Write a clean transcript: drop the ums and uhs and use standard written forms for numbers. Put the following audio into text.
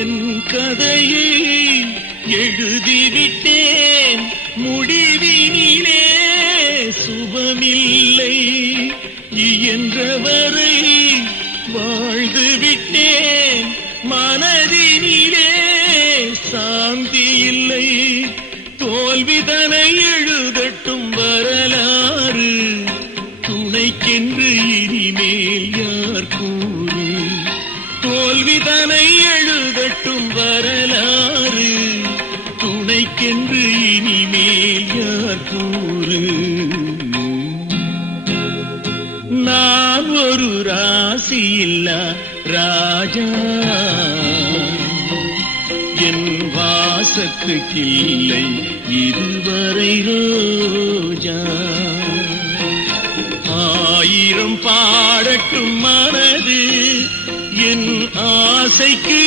என் கதையை எழுதிவிட்டேன், முடிவினிலே சுபமில்லை. இயன்றவரை வாழ்ந்துவிட்டேன், மனதினிலே சாந்தி இல்லை. தோல்விதனை எழுதட்டும் வரலாறு, துணைக்கென்று இனிமேல் யார் கூறு. தோல்விதனை எழுதட்டும் வரலாறு, துணைக்கென்று இனிமேல் யார் கூறு. நான் ஒரு ராசியில்லா ராஜா, என் வாசத்துக்கில்லை இதுவரை ரோஜா. ஆயிரம் பாடட்டும் மனது என் ஆசைக்கு